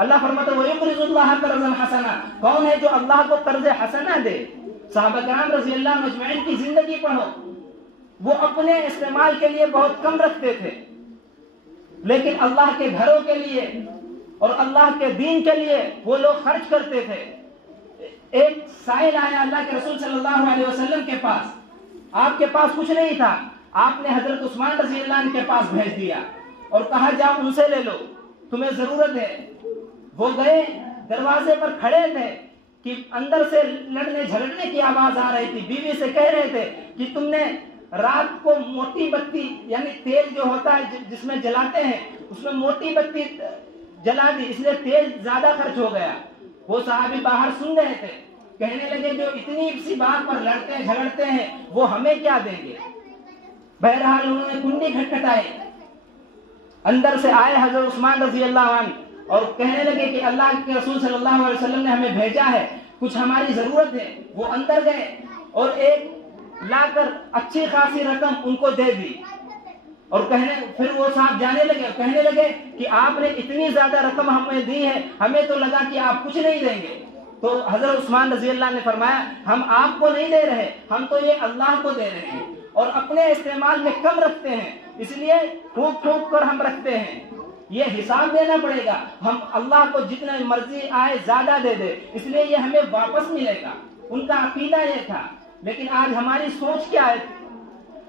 اللہ فرماتا ہے وَيُقْرِضُ اللَّهَ قَرْضًا حَسَنًا، کون ہے جو اللہ کو قرض حسنہ دے؟ صحابہ کرام رضی اللہ عنہم اجمعین کی زندگی پڑھو، وہ اپنے استعمال کے لیے بہت کم رکھتے تھے، لیکن اللہ کے گھروں کے لیے اور اللہ کے دین کے لیے وہ لوگ خرچ کرتے تھے۔ ایک سائل آیا اللہ کے رسول صلی اللہ علیہ وسلم کے پاس، آپ کے پاس کچھ نہیں تھا، آپ نے حضرت عثمان رضی اللہ عنہ کے پاس بھیج دیا اور کہا جاؤ ان سے لے لو، تمہیں ضرورت ہے۔ وہ گئے، دروازے پر کھڑے تھے کہ اندر سے لڑنے جھگڑنے کی آواز آ رہی تھی، بیوی سے کہہ رہے تھے کہ تم نے رات کو موٹی بتی یعنی تیل جو ہوتا ہے جس میں جلاتے ہیں اس میں موٹی بتی جلا دی، اس لیے تیل زیادہ خرچ ہو گیا۔ وہ صحابی باہر سن رہے تھے، کہنے لگے جو اتنی سی بات پر لڑتے جھگڑتے ہیں وہ ہمیں کیا دیں گے؟ بہرحال انہوں نے کنڈی کھٹکھٹائی، اندر سے آئے حضرت عثمان رضی اللہ عنہ اور کہنے لگے کہ اللہ کے رسول صلی اللہ علیہ وسلم نے ہمیں بھیجا ہے، کچھ ہماری ضرورت ہے۔ وہ اندر گئے اور ایک لا کر اچھی خاصی رقم ان کو دے دی اور پھر وہ صاحب جانے لگے اور کہنے لگے کہ آپ نے اتنی زیادہ رقم ہمیں دی ہے، ہمیں تو لگا کہ آپ کچھ نہیں دیں گے۔ تو حضرت عثمان رضی اللہ نے فرمایا ہم آپ کو نہیں دے رہے، ہم تو یہ اللہ کو دے رہے ہیں اور اپنے استعمال میں کم رکھتے ہیں، اس لیے پھونک پھونک کر ہم رکھتے ہیں، یہ حساب دینا پڑے گا، ہم اللہ کو جتنا مرضی آئے زیادہ دے دے، اس لیے یہ ہمیں واپس ملے گا۔ ان کا عقیدہ یہ تھا، لیکن آج ہماری سوچ کیا ہے؟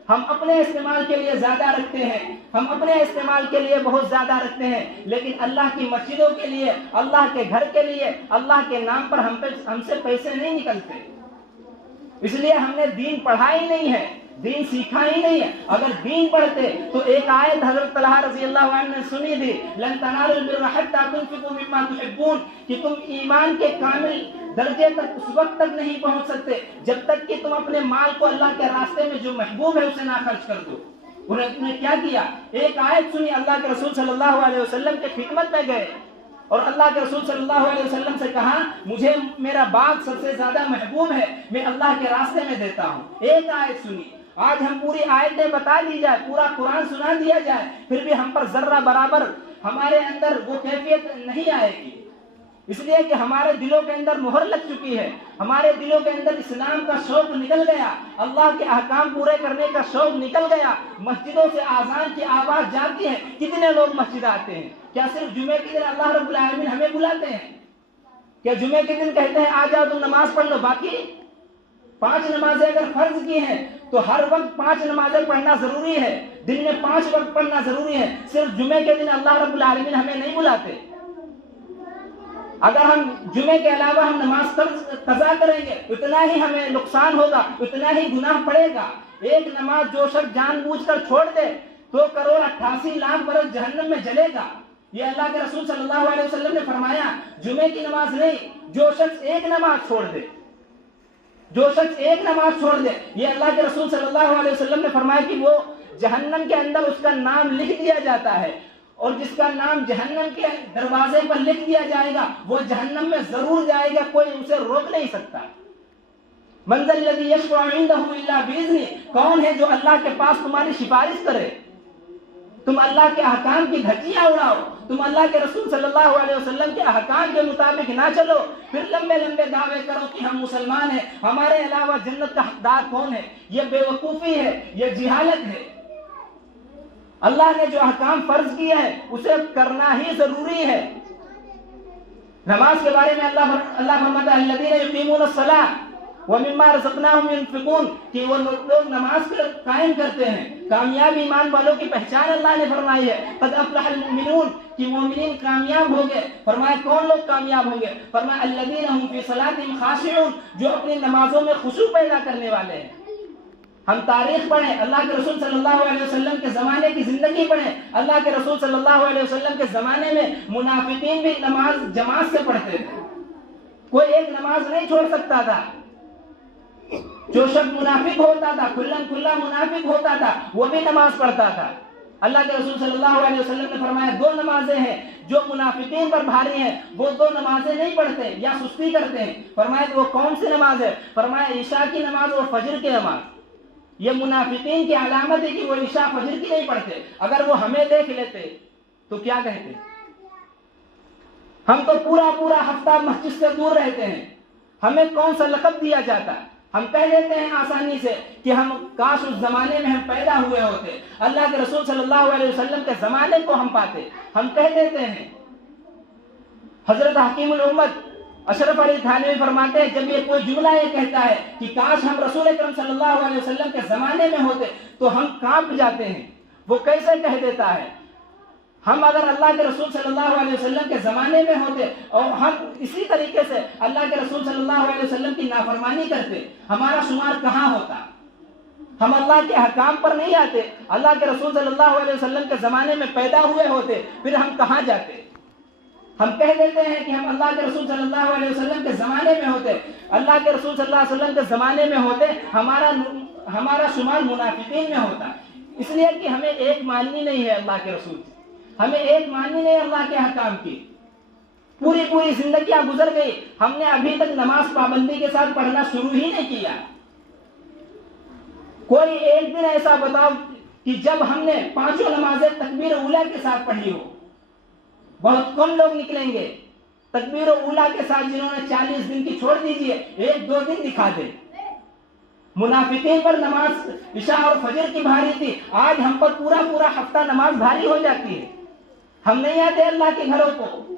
ہم اپنے استعمال کے لیے زیادہ رکھتے ہیں، ہم اپنے استعمال کے لیے بہت زیادہ رکھتے ہیں، لیکن اللہ کی مسجدوں کے لیے، اللہ کے گھر کے لیے، اللہ کے نام پر ہم سے پیسے نہیں نکلتے، اس لیے ہم نے دین پڑھا ہی نہیں ہے، دین سیکھا ہی نہیں ہے۔ اگر دین پڑھتے تو ایک آیت حضرت طلحہ رضی اللہ عنہ نے سنی تھی، لن تنالوا البر حتى تنفقوا مما تحبون، کہ تم ایمان کے کامل درجے تک اس وقت تک نہیں پہنچ سکتے جب تک کہ تم اپنے مال کو اللہ کے راستے میں جو محبوب ہے اسے نہ خرچ کر دو۔ انہوں نے کیا کیا؟ ایک آیت سنی، اللہ کے رسول صلی اللہ علیہ وسلم کے خدمت میں گئے اور اللہ کے رسول صلی اللہ علیہ وسلم سے کہا مجھے میرا باغ سب سے زیادہ محبوب ہے، میں اللہ کے راستے میں دیتا ہوں۔ ایک آیت سنی، آج ہم پوری آیتیں بتا دی جائے، پورا قرآن سنا دیا جائے، پھر بھی ہم پر ذرہ برابر ہمارے اندر وہ کیفیت نہیں آئے گی، اس لیے کہ ہمارے دلوں کے اندر مہر لگ چکی ہے، ہمارے دلوں کے اندر اسلام کا شوق نکل گیا، اللہ کے احکام پورے کرنے کا شوق نکل گیا۔ مسجدوں سے آذان کی آواز جاتی ہے، کتنے لوگ مسجد آتے ہیں؟ کیا صرف جمعے کے دن اللہ رب العالمین ہمیں بلاتے ہیں؟ کیا جمعے کے دن کہتے ہیں آ جاؤ تم نماز پڑھ لو؟ باقی 5 نمازیں اگر فرض کی ہیں تو ہر وقت 5 نمازیں پڑھنا ضروری ہے، دن میں 5 وقت پڑھنا ضروری ہے، صرف جمعے کے دن اللہ رب العالمین ہمیں نہیں بلاتے۔ اگر ہم جمعے کے علاوہ ہم نماز قضا کریں گے اتنا ہی ہمیں نقصان ہوگا، اتنا ہی گناہ پڑے گا۔ ایک نماز جو شخص جان بوجھ کر چھوڑ دے 2,88,00,000 برس جہنم میں جلے گا، یہ اللہ کے رسول صلی اللہ علیہ وسلم نے فرمایا۔ جمعے کی نماز نہیں، جو شخص ایک نماز چھوڑ دے، جو شخص ایک نماز چھوڑ دے، یہ اللہ کے رسول صلی اللہ علیہ وسلم نے فرمایا کہ وہ جہنم کے اندر اس کا نام لکھ دیا جاتا ہے، اور جس کا نام جہنم کے دروازے پر لکھ دیا جائے گا وہ جہنم میں ضرور جائے گا، کوئی اسے روک نہیں سکتا۔ من ذا الذی یشفع عنده الا باذنہ، کون ہے جو اللہ کے پاس تمہاری سفارش کرے؟ تم اللہ کے احکام کی دھجیاں اڑاؤ، تم اللہ کے رسول صلی اللہ علیہ وسلم کے احکام کے مطابق نہ چلو، پھر لمبے لمبے دعوے کرو کہ ہم مسلمان ہیں، ہمارے علاوہ جنت کا حقدار کون ہے؟ یہ بے وقوفی ہے، یہ جہالت ہے۔ اللہ نے جو احکام فرض کیے ہیں اسے کرنا ہی ضروری ہے۔ نماز کے بارے میں اللہ فرماتا ہے الذین یقیمون الصلاۃ ومما رزقناہم ينفقون، کہ وہ لوگ نماز قائم کرتے ہیں۔ کامیاب ایمان والوں کی پہچان اللہ نے فرمائی ہے قد افلح المؤمنون، کہ مومنین کامیاب ہوں گے۔ فرمایا کون لوگ کامیاب ہوں گے؟ فرمایا الذین هم فی صلاتهم خاشعون، جو اپنی نمازوں میں خشوع پیدا کرنے والے ہیں۔ ہم تاریخ پڑھیں، اللہ کے رسول صلی اللہ علیہ وسلم کے زمانے کی زندگی پڑھیں، اللہ کے رسول صلی اللہ علیہ وسلم کے زمانے میں منافقین بھی نماز جماعت سے پڑھتے تھے، کوئی ایک نماز نہیں چھوڑ سکتا تھا۔ جو شخص منافق ہوتا تھا، کھلا منافق ہوتا تھا، وہ بھی نماز پڑھتا تھا۔ اللہ کے رسول صلی اللہ علیہ وسلم نے فرمایا 2 نمازیں ہیں جو منافقین پر بھاری ہیں، وہ 2 نمازیں نہیں پڑھتے یا سستی کرتے ہیں۔ فرمایا کہ وہ کون سی نماز ہے؟ فرمایا عشاء کی نماز اور فجر کی نماز۔ یہ منافقین کی علامت ہے کہ وہ عشاء فجر کی نہیں پڑھتے۔ اگر وہ ہمیں دیکھ لیتے تو کیا کہتے؟ ہم تو پورا ہفتہ مسجد سے دور رہتے ہیں، ہمیں کون سا لقب دیا جاتا ہے؟ ہم کہہ دیتے ہیں آسانی سے کہ ہم کاش اس زمانے میں ہم پیدا ہوئے ہوتے، اللہ کے رسول صلی اللہ علیہ وسلم کے زمانے کو ہم پاتے، ہم کہہ دیتے ہیں۔ حضرت حکیم الامت اشرف علی تھانوی فرماتے ہیں جب یہ کوئی جملہ یہ کہتا ہے کہ کاش ہم رسول اکرم صلی اللہ علیہ وسلم کے زمانے میں ہوتے تو ہم کانپ جاتے ہیں۔ وہ کیسے کہہ دیتا ہے؟ ہم اگر اللہ کے رسول صلی اللہ علیہ وسلم کے زمانے میں ہوتے اور ہم اسی طریقے سے اللہ کے رسول صلی اللہ علیہ وسلم کی نافرمانی کرتے، ہمارا شمار کہاں ہوتا؟ ہم اللہ کے حکام پر نہیں آتے، اللہ کے رسول صلی اللہ علیہ وسلم کے زمانے میں پیدا ہوئے ہوتے، پھر ہم کہاں جاتے؟ ہم کہہ دیتے ہیں کہ ہم اللہ کے رسول صلی اللہ علیہ وسلم کے زمانے میں ہوتے، اللہ کے رسول صلی اللہ علیہ وسلم کے زمانے میں ہوتے، ہمارا شمار منافقین میں ہوتا، اس لیے کہ ہمیں ایک ماننی نہیں ہے اللہ کے رسول کی، ہمیں ایک ماننی نہیں اللہ کے حکام کی۔ پوری زندگیاں گزر گئی، ہم نے ابھی تک نماز پابندی کے ساتھ پڑھنا شروع ہی نہیں کیا۔ کوئی ایک دن ایسا بتاؤ کہ جب ہم نے 5 نمازیں تکبیر اولیٰ کے ساتھ پڑھی ہو، بہت کم لوگ نکلیں گے تکبیر اولیٰ کے ساتھ جنہوں نے 40 دن کی چھوڑ دیجئے 1-2 دن دکھا دے۔ منافقین پر نماز عشاء اور فجر کی بھاری تھی، آج ہم پر پورا ہفتہ نماز بھاری ہو جاتی ہے، ہم نہیں آتے اللہ کے گھروں کو،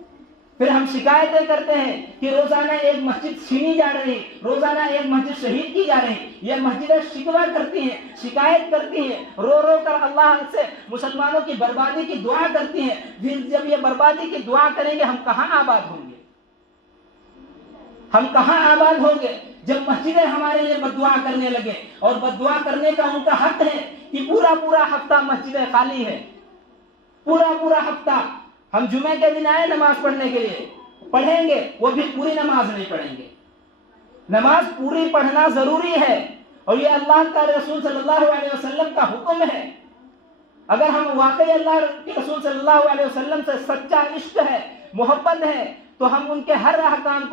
پھر ہم شکایتیں کرتے ہیں کہ روزانہ ایک مسجد چھینی جا رہی، روزانہ ایک مسجد شہید کی جا رہی، یہ مسجدیں شکوہ کرتی ہیں، شکایت کرتی ہیں، رو کر اللہ سے مسلمانوں کی بربادی کی دعا کرتی ہیں۔ پھر جب یہ بربادی کی دعا کریں گے ہم کہاں آباد ہوں گے؟ ہم کہاں آباد ہوں گے جب مسجدیں ہمارے لیے بددعا کرنے لگے؟ اور بددعا کرنے کا ان کا حق ہے کہ پورا ہفتہ مسجدیں خالی ہے، پورا ہفتہ ہم جمعے کے دن آئے نماز پڑھنے کے لیے، پڑھیں گے وہ بھی پوری نماز نہیں پڑھیں گے۔ نماز پوری پڑھنا ضروری ہے اور یہ اللہ کا رسول صلی اللہ علیہ وسلم کا حکم ہے۔ اگر ہم واقعی اللہ کے رسول صلی اللہ علیہ وسلم سے سچا عشق ہے، محبت ہے، تو ہم ان کے ہر احکام کو